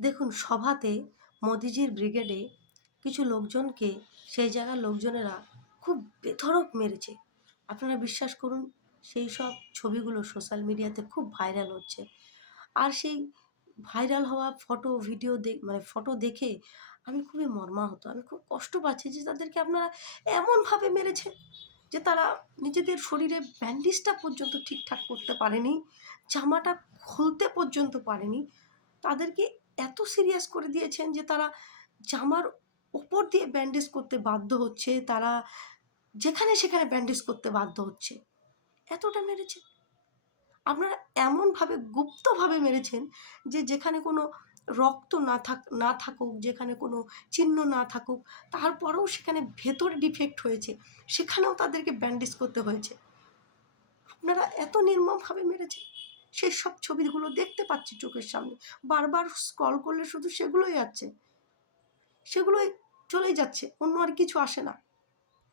দেখুন, সভাতে মোদিজির ব্রিগেডে কিছু লোকজনকে সেই জায়গার লোকজনেরা খুব বেধড়ক মেরেছে। আপনারা বিশ্বাস করুন, সেই সব ছবিগুলো সোশ্যাল মিডিয়াতে খুব ভাইরাল হচ্ছে। আর সেই ভাইরাল হওয়া ফটো ভিডিও মানে ফটো দেখে আমি খুবই মর্মাহত। আমি খুব কষ্ট পাচ্ছি যে তাদেরকে আপনারা এমনভাবে মেরেছেন যে তারা নিজেদের শরীরে ব্যান্ডেজটা পর্যন্ত ঠিকঠাক করতে পারেনি, জামাটা খুলতে পর্যন্ত পারেনি। তাদেরকে এত সিরিয়াস করে দিয়েছেন যে তারা জামার ওপর দিয়ে ব্যান্ডেজ করতে বাধ্য হচ্ছে, তারা যেখানে সেখানে ব্যান্ডেজ করতে বাধ্য হচ্ছে। এতটা মেরেছে। আপনারা এমনভাবে গুপ্তভাবে মেরেছেন যে যেখানে কোনো রক্ত না থাকুক, যেখানে কোনো চিহ্ন না থাকুক, তারপরেও সেখানে ভেতরে ডিফেক্ট হয়েছে, সেখানেও তাদেরকে ব্যান্ডেজ করতে হয়েছে। আপনারা এত নির্মমভাবে মেরেছেন। সেসব ছবিগুলো দেখতে পাচ্ছি চোখের সামনে। বারবার স্ক্রল করলে শুধু সেগুলোই আসছে। সেগুলোই চলেই যাচ্ছে। অন্য আর কিছু আসে না।